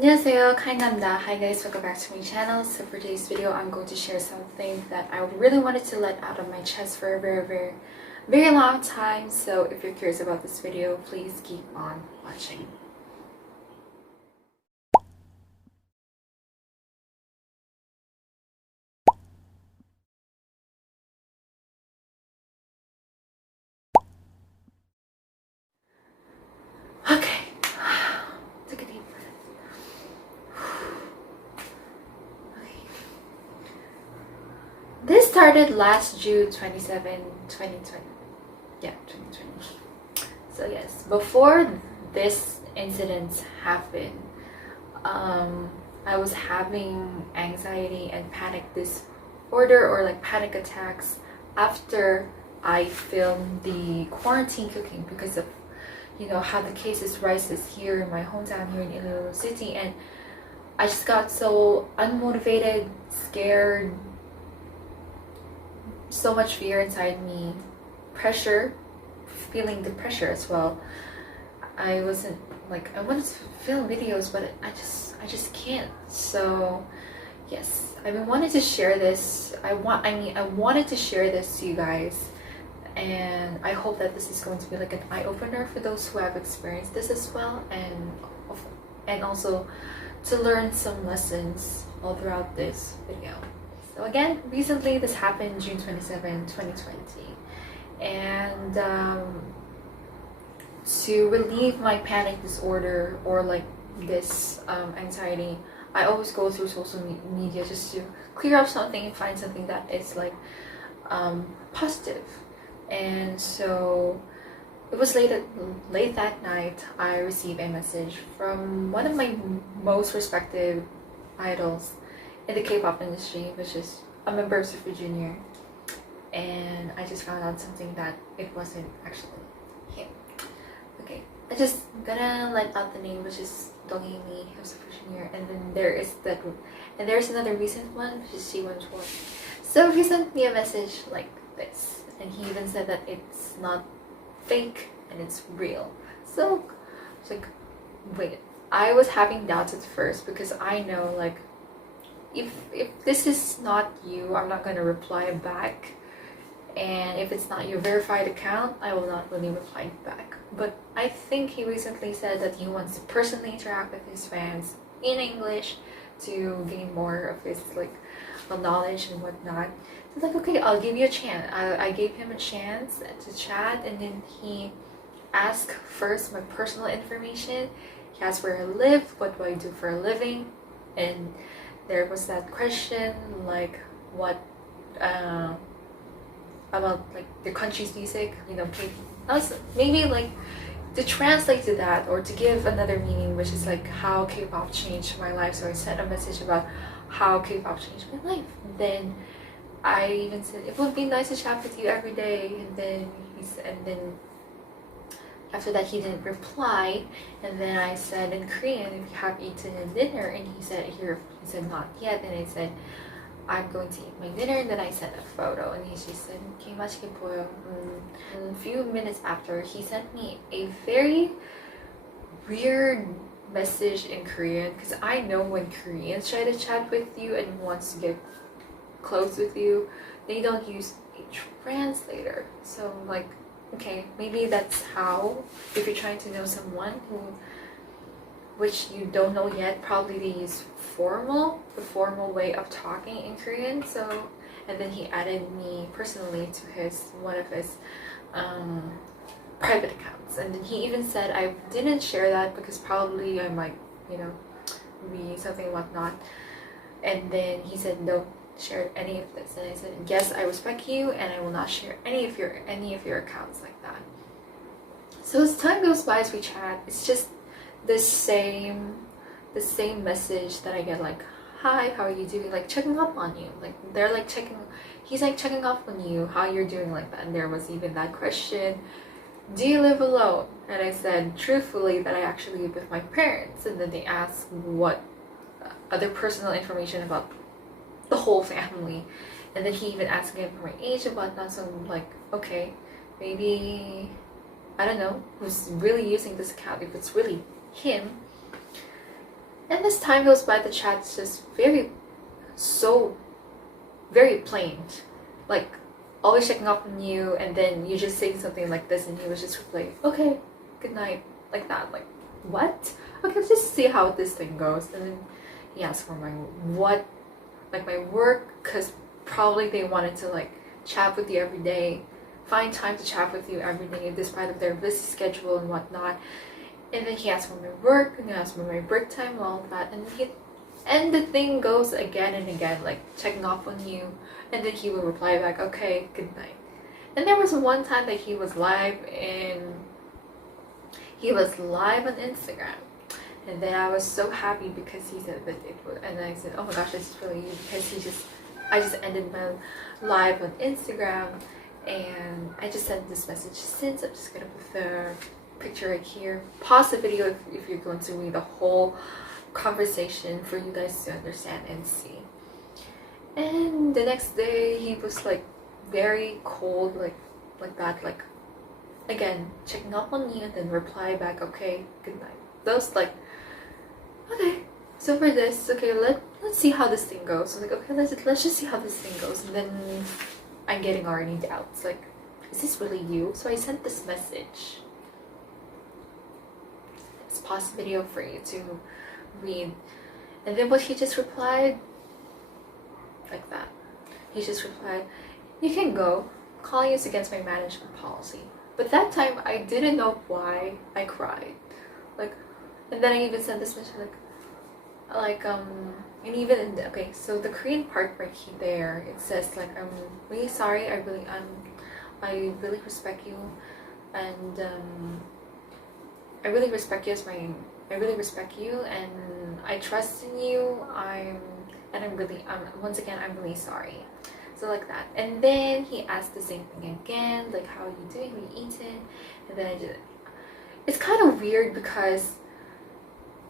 안녕하세요, 카인남다. Hi guys, welcome back to my channel. So for today's video, I'm going to share something that I really wanted to let out of my chest for a very long time. So if you're curious about this video, please keep on watching. Okay, take a deep breath. Okay. This started last June 27, 2020. Yeah, 2020. So yes, before this incident happened, I was having anxiety and panic disorder or like panic attacks after I filmed the quarantine cooking because of how the cases rises here in my hometown here in Iloilo City, and I just got so unmotivated, scared, so much fear inside me, pressure, feeling the pressure as well. I wasn't like I wanted to film videos, but I just can't. So yes, I've been wanting to share this. I wanted to share this to you guys, and I hope that this is going to be like an eye-opener for those who have experienced this as well, and also to learn some lessons all throughout this video. So again, recently this happened June 27, 2020, and to relieve my panic disorder or like this anxiety, I always go through social media just to clear up something and find something that is like positive. And so it was late that night, I received a message from one of my most respected idols in the K-pop industry, which is a member of Super Junior, and I just found out something that it wasn't actually him. Okay, I just gonna let out the name, which is Dong Hee of Super Junior, and then there's another recent one, which is G1 So he sent me a message like this, and he even said that it's not fake and it's real. So it's like, wait, I was having doubts at first because I know like if this is not you, I'm not gonna reply back, and if it's not your verified account, I will not really reply back. But I think he recently said that he wants to personally interact with his fans in English to gain more of his like knowledge and whatnot. So like, okay, I'll give you a chance. I gave him a chance to chat, and then he asked first my personal information. He asked where I live, what do I do for a living, and there was that question like what about like the country's music, maybe like to translate to that or to give another meaning, which is like how K-pop changed my life. So I sent a message about how K-pop changed my life. Then I even said it would be nice to chat with you every day, and then after that he didn't reply, and then I said in Korean, if you have eaten dinner, and he said not yet, and I said I'm going to eat my dinner, and then I sent a photo, and he just said "Okay, 맛있게 보여." And a few minutes after, he sent me a very weird message in Korean, because I know when Koreans try to chat with you and wants to get close with you, they don't use a translator. So like, okay, maybe that's how, if you're trying to know someone which you don't know yet, probably they use the formal way of talking in Korean. So, and then he added me personally to one of his private accounts, and then he even said I didn't share that because probably I might be something whatnot. And then he said no, share any of this, and I said yes, I respect you, and I will not share any of your accounts like that. So as time goes by, as we chat, it's just the same message that I get, like, hi, how are you doing, like checking up on you, like they're like he's like checking up on you, how you're doing, like that. And there was even that question, do you live alone? And I said truthfully that I actually live with my parents. And then they asked what other personal information about the whole family, and then he even asked again for my age and whatnot. So I'm like, okay, maybe I don't know who's really using this account, if it's really him. And as time goes by, the chat's just very plain. Like, always checking up on you, and then you just say something like this, and he was just like, okay, good night, like that. Like, what? Okay, let's just see how this thing goes. And then he asked for my my work, because probably they wanted to like chat with you every day, find time to chat with you every day despite of their busy schedule and whatnot. And then he asked for my work, and he asked for my break time and all of that, and the thing goes again and again, like checking up on you, and then he will reply back, okay, good night. And there was one time that he was live on Instagram, and then I was so happy because he said that it was, and I said, oh my gosh, this is really you, because I just ended my live on Instagram, and I just sent this message. Since I'm just gonna put the picture right here, pause the video if you're going to read the whole conversation for you guys to understand and see. And the next day he was like very cold, like that, like again checking up on me, and then reply back, okay, good night. Those like, okay, so for this, okay, let's see how this thing goes. So like, okay, let's just see how this thing goes. And then I'm getting already doubts, like, is this really you? So I sent this message. Let's pause the video for you to read. And then what he just replied, like that, he just replied, you can go, calling is against my management policy. But that time I didn't know why I cried, like. And then I even sent this message and even in okay, so the Korean part right here, it says like, I'm really sorry, I really respect you, and I really respect you and I trust in you. Once again, I'm really sorry. So like that. And then he asked the same thing again, like, how are you doing? Have you eaten? And then it's kind of weird because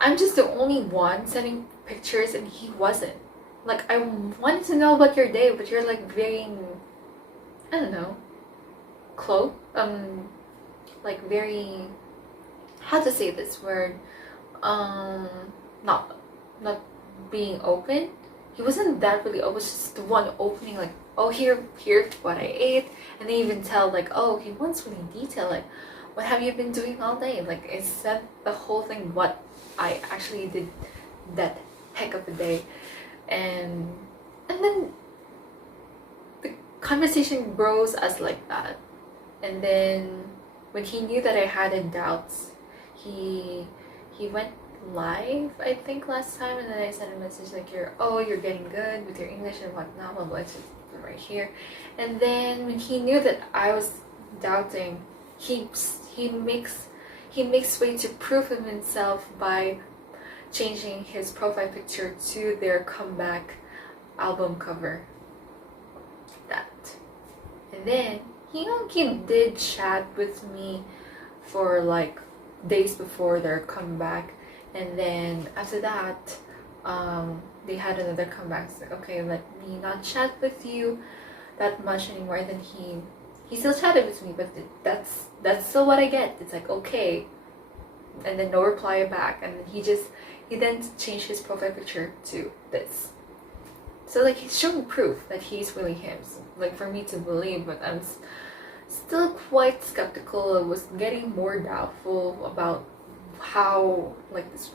I'm just the only one sending pictures and he wasn't. Like, I wanted to know about your day, but you're like very, I don't know, close, like very, how to say this word, not being open. He wasn't that really open, was just the one opening, like, oh, here's what I ate. And they even tell like, oh, he wants really detail, like, what have you been doing all day? Like, it said the whole thing, what I actually did that heck of a day. And then the conversation grows as like that. And then when he knew that I had doubts, he went live, I think, last time, and then I sent a message like, you're getting good with your English and whatnot, blah blah, it's just right here. And then when he knew that I was doubting, he makes way to prove himself by changing his profile picture to their comeback album cover. That. And then he did chat with me for like days before their comeback, and then after that they had another comeback. It's like, okay, let me not chat with you that much anymore. And then he still chatted with me, but that's still what I get. It's like, okay, and then no reply back. And then he then changed his profile picture to this. So like, he's showing proof that he's really him. So, like, for me to believe, but I'm still quite skeptical. I was getting more doubtful about how, like, this,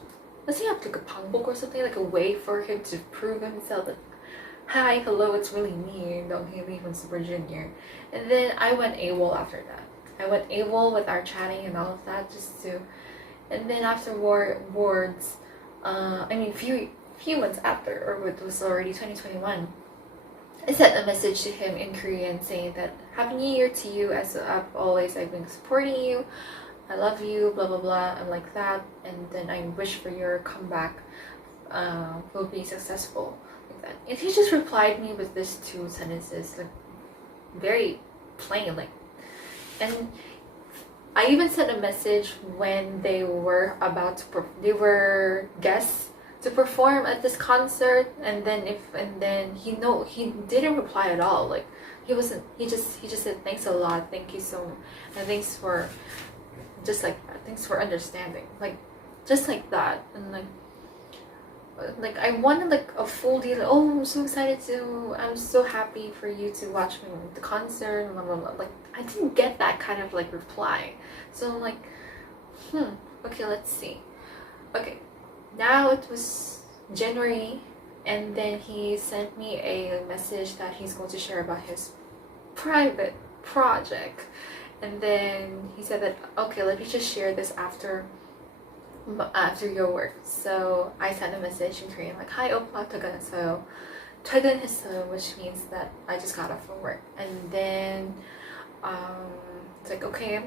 does he have like a pangbok or something, like a way for him to prove himself that, hi, hello, it's really me, don't hate me from Super Junior. And then I went AWOL after that. I went AWOL with our chatting and all of that, and then afterwards, few months after, or it was already 2021, I sent a message to him in Korean saying that, Happy New Year to you, as I've been supporting you, I love you, blah blah blah, and like that. And then I wish for your comeback will be successful, like that. And he just replied me with these two sentences, like, very plain, like. And I even sent a message when they were about to they were guests to perform at this concert, and then he didn't reply at all. Like, he just said, thanks a lot, thank you so much, and thanks for just like that, thanks for understanding, like, just like that. And like, like I wanted like a full deal. Oh, I'm so excited to. I'm so happy for you to watch me the concert. Blah blah blah. Like I didn't get that kind of like reply. So I'm like, okay, let's see. Okay, now it was January, and then he sent me a message that he's going to share about his private project, and then he said that okay, let me just share this after your work. So I sent a message in Korean like, hi oppa 퇴근했어요. 퇴근했어요, which means that I just got off from work. And then it's like, okay,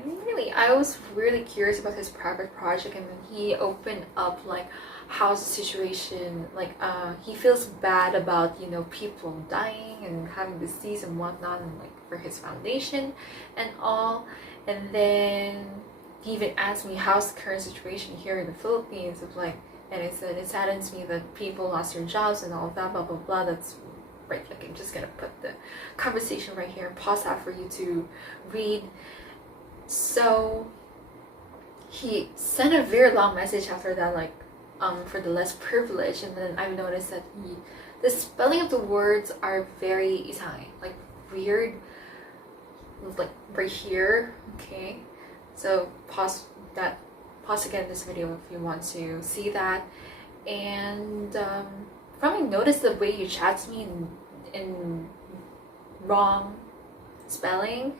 I was really curious about his private project, and then he opened up like how's the situation, like he feels bad about, you know, people dying and having disease and whatnot, and like for his foundation and all. And then he even asked me how's the current situation here in the Philippines of like, and I said it saddens me that people lost their jobs and all of that, blah blah blah. That's right. Like I'm just gonna put the conversation right here and pause that for you to read. So he sent a very long message after that, like for the less privileged, and then I've noticed that the spelling of the words are very isange, like weird, like right here. Okay, so pause again this video if you want to see that. And probably notice the way you chat to me in wrong spelling.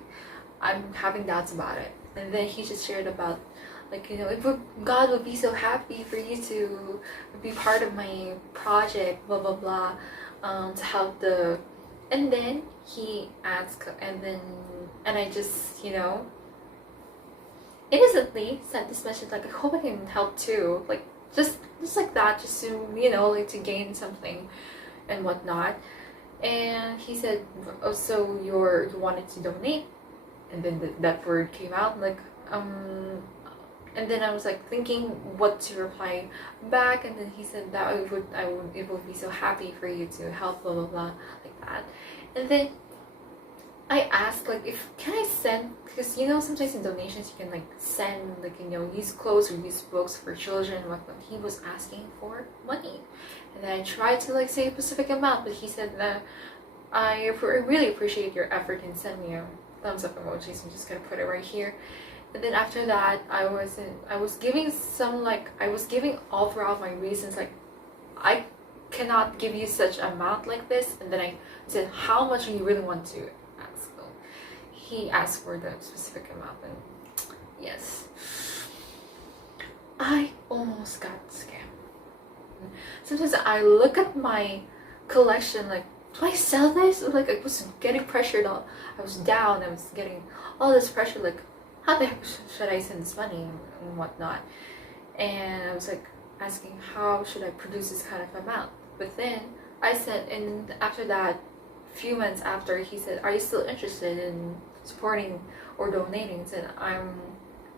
I'm having doubts about it. And then he just shared about like, you know, God would be so happy for you to be part of my project, blah blah blah, to help the. And then he asked, and I just, you know, innocently sent this message like, I hope I can help too, like just like that, just to, you know, like to gain something and whatnot. And he said, oh, so you wanted to donate? And then that word came out, like and then I was like thinking what to reply back, and then he said that it would be so happy for you to help, blah blah blah, like that. And then I asked like, if can I send, because you know sometimes in donations you can like send, like, you know, use clothes or use books for children and whatnot. He was asking for money, and then I tried to like say a specific amount, but he said that I really appreciate your effort and send me a thumbs up emoji. So I'm just gonna put it right here. And then after that I was giving all throughout my reasons, like I cannot give you such amount like this. And then I said, how much do you really want to ask? So he asked for the specific amount, and yes, I almost got scammed. Sometimes I look at my collection like, do I sell this? Like I was getting pressured on, I was down, I was getting all this pressure, like how the heck should I send this money and whatnot. And I was like asking, how should I produce this kind of amount? But then I said, and after that, few months after, he said, are you still interested in supporting or donating? And I'm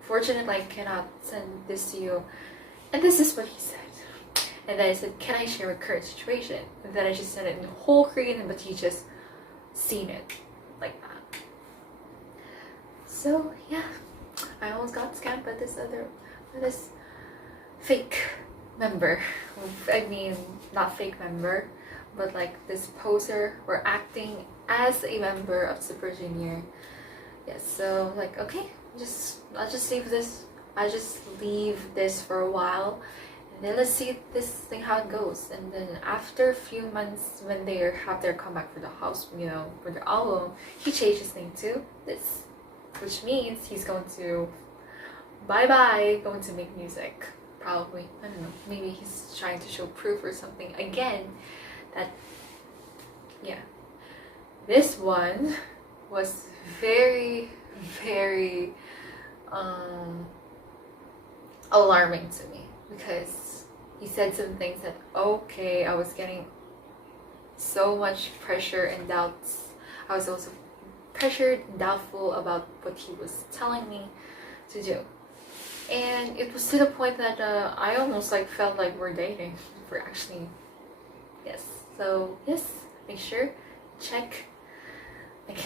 fortunately I cannot send this to you. And this is what he said. And then I said, can I share a current situation? And then I just sent it in whole Korean, but he just seen it like that. So yeah, I almost got scammed by this fake member. I mean, not fake member, but like this poser or acting as a member of Super Junior. Yes, so like, okay, I'll just leave this. I just leave this for a while, and then let's see this thing how it goes. And then after a few months, when they have their comeback for the house, you know, for their album, he changed his name to this, which means he's going to going to make music. Probably, I don't know, maybe he's trying to show proof or something again that, yeah, this one was very alarming to me, because he said some things that, okay, I was getting so much pressure and doubts. I was also pressured and doubtful about what he was telling me to do. And it was to the point that I almost like felt like we're dating. We're actually, yes. So yes, make sure check. Like,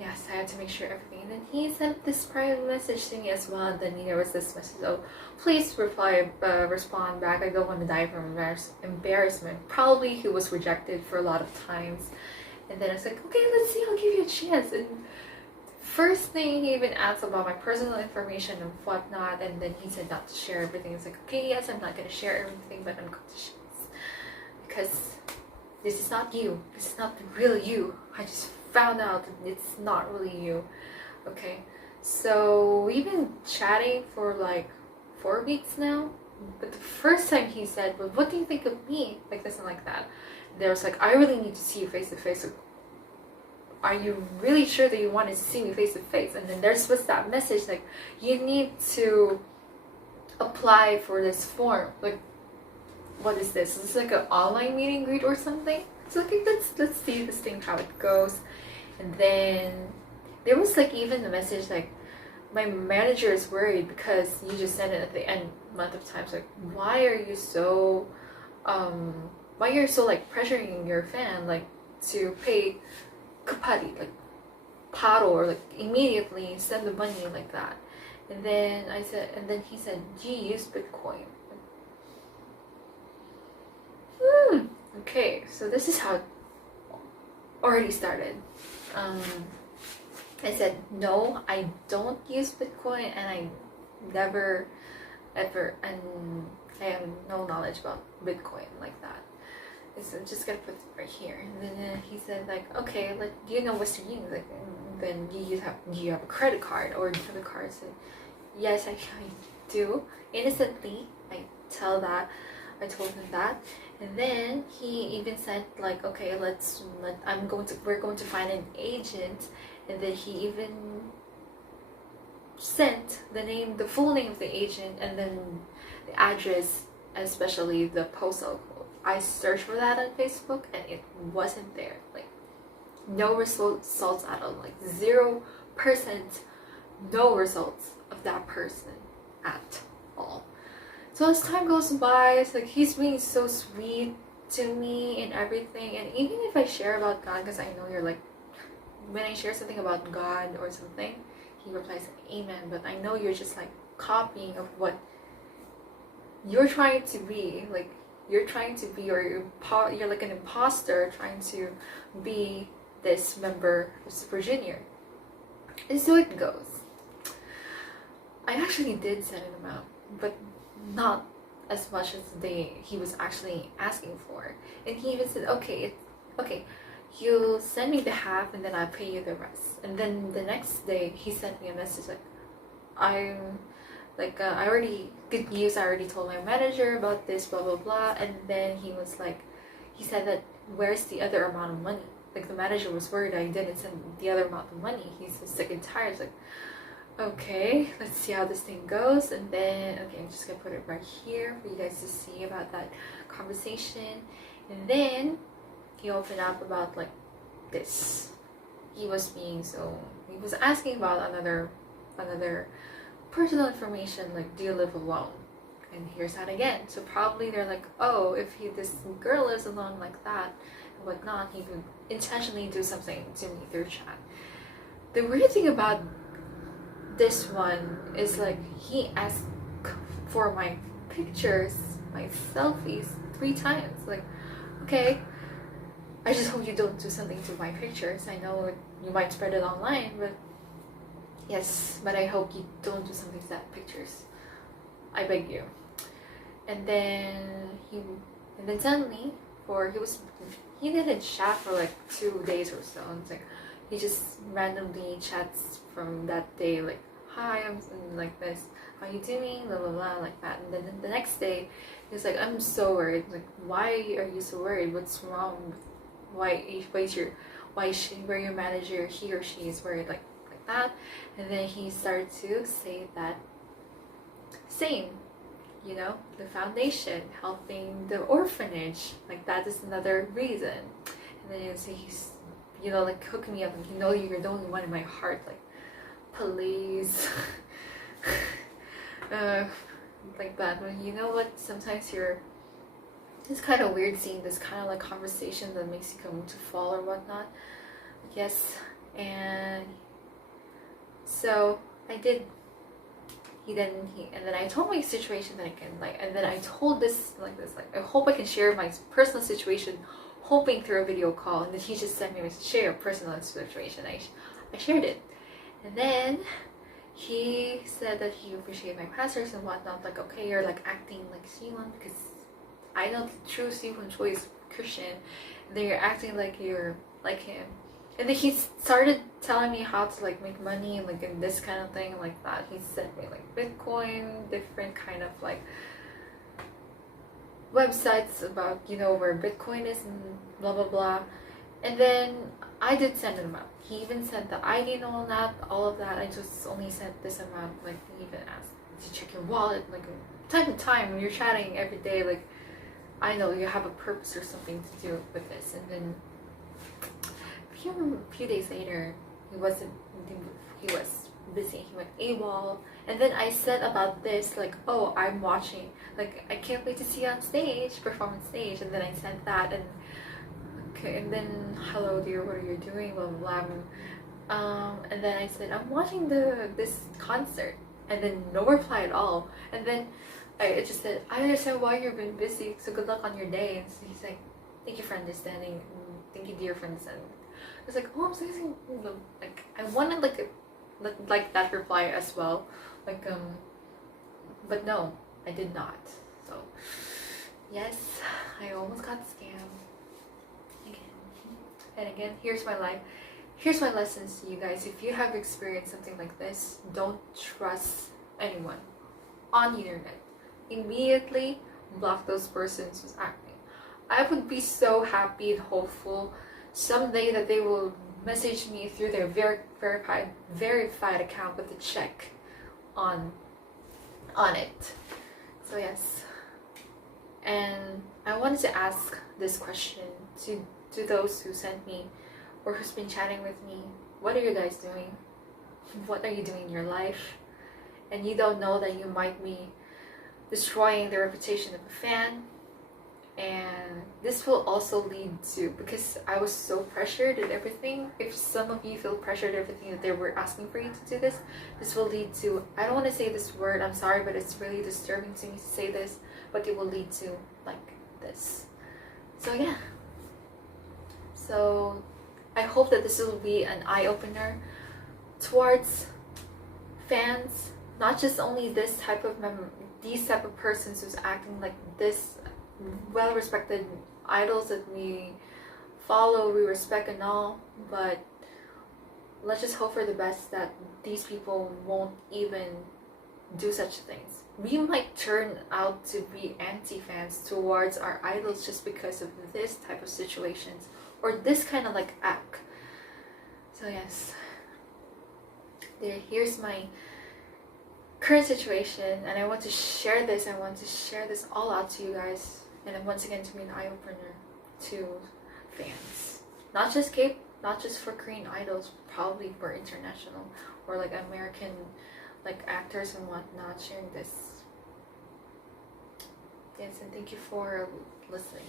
yes, I had to make sure everything. And then he sent this private message to me as well. And then there was this message, oh, please respond back. I don't want to die from embarrassment. Probably he was rejected for a lot of times. And then I was like, okay, let's see, I'll give you a chance. And first thing, he even asked about my personal information and whatnot. And then he said not to share everything. It's like, okay, yes, I'm not going to share everything, but on conditions. Because this is not you. This is not the real you. I just found out that it's not really you. Okay, so we've been chatting for like 4 weeks now. But the first time he said, well, what do you think of me? Like this and like that. There was like, I really need to see you face to face. So, are you really sure that you want to see me face to face? And then there's was that message like, you need to apply for this form. Like, what is this? Is this like an online meet and greet or something? So okay, let's see this thing how it goes. And then there was like even a message like, my manager is worried because you just sent it at the end month of times. Like, why are you so like pressuring your fan like to pay kapari, like paro, or like immediately send the money like that. And then I said, and then he said, do you use Bitcoin? Okay, so this is how it already started. I said, no, I don't use Bitcoin, and I never ever, and I have no knowledge about Bitcoin like that. So I'm just gonna put it right here. And then he said like, okay, like, do you know Western Union? Like, then do you have a credit card or debit card? I said, yes, I do. Innocently, I told him that. And then he even said like, okay, we're going to find an agent. And then he even sent the full name of the agent, and then the address, especially the postal code. I searched for that on Facebook and it wasn't there. Like, no results at all. Like 0%, no results of that person at all. So as time goes by, it's like he's being so sweet to me and everything. And even if I share about God, because I know you're like, when I share something about God or something, he replies amen. But I know you're just like copying of what you're trying to be. Like, you're trying to be, or you're like an imposter trying to be this member of Super Junior. And so it goes. I actually did send an amount, but not as much as he was actually asking for. And he even said, okay, you'll send me the half and then I'll pay you the rest. And then the next day he sent me a message like, I already told my manager about this, blah blah blah. And then he said that, where's the other amount of money? Like, the manager was worried I didn't send the other amount of money. He's so sick and tired. It's like, okay, let's see how this thing goes. And then, okay, I'm just gonna put it right here for you guys to see about that conversation. And then he opened up about like this. He was asking about another personal information, like, do you live alone? And here's that again. So probably they're like, oh, if this girl lives alone like that and whatnot, he would intentionally do something to me through chat. The weird thing about this one is like, he asked for my pictures, my selfies 3 times. Like, okay, I just hope you don't do something to my pictures. I know you might spread it online, but yes, but I hope you don't do something to that pictures. I beg you. And then suddenly he didn't chat for like 2 days or so. And it's like, he just randomly chats from that day, like, hi, I'm like this, how you doing, blah blah blah, like that. And then the next day he's like, I'm so worried. Like, why are you so worried? What's wrong? Why is your manager, he or she is worried like that? And then he started to say that same, the foundation, helping the orphanage, like that is another reason. And then he's like hooking me up, like, you're the only one in my heart, like, please. Like that. But you know what, sometimes it's kind of weird seeing this kind of like conversation that makes you come to fall or whatnot. Yes, And so I did. And then I told my situation that I can like, and then I told this like this, like, I hope I can share my personal situation, hoping through a video call. And then he just sent me a share your personal situation. I shared it, and then he said that he appreciated my pastors and whatnot. Like, okay, you're like acting like Siwon, because I know the true Siwon Choi is Christian, and then you're acting like you're like him. And then he started telling me how to like make money, like in this kind of thing, like that. He sent me like Bitcoin, different kind of like websites about, you know, where Bitcoin is and blah blah blah. And then I did send him out. He even sent the ID and all of that. I just only sent this amount. Like, he even asked to check your wallet, like time to time when you're chatting every day. Like, I know you have a purpose or something to do with this. And then a few days later, he was busy. He went AWOL. And then I said about this, like, oh, I'm watching, like, I can't wait to see you on stage, perform on stage. And then I sent that, and okay, and then, hello dear, what are you doing, blah blah blah. And then I said, I'm watching this concert. And then no reply at all. And then I just said, I understand why you've been busy, so good luck on your day. And so he's like, thank you for understanding, thank you dear for understanding. I was like, oh, I'm saying, like, I wanted like that reply as well, like, but no, I did not. So yes, I almost got scammed again and again. Here's my lessons to you guys. If you have experienced something like this, don't trust anyone on the internet. Immediately block those persons who's acting. I would be so happy and hopeful someday that they will message me through their verified account with a check on it. So yes, and I wanted to ask this question to those who sent me or who's been chatting with me. What are you guys doing? What are you doing in your life? And you don't know that you might be destroying the reputation of a fan. And this will also lead to, because I was so pressured and everything, if some of you feel pressured everything that they were asking for you to do this will lead to, I don't want to say this word, I'm sorry, but it's really disturbing to me to say this, but it will lead to like this. So yeah, so I hope that this will be an eye-opener towards fans, not just only these type of persons who's acting like this, well-respected idols that we follow, we respect and all, but let's just hope for the best that these people won't even do such things. We might turn out to be anti-fans towards our idols just because of this type of situations or this kind of like act. So yes, here's my current situation, and I want to share this all out to you guys. And then once again, to be an eye-opener to fans, not just for Korean idols, probably for international or like American like actors and whatnot, sharing this. Yes, and thank you for listening.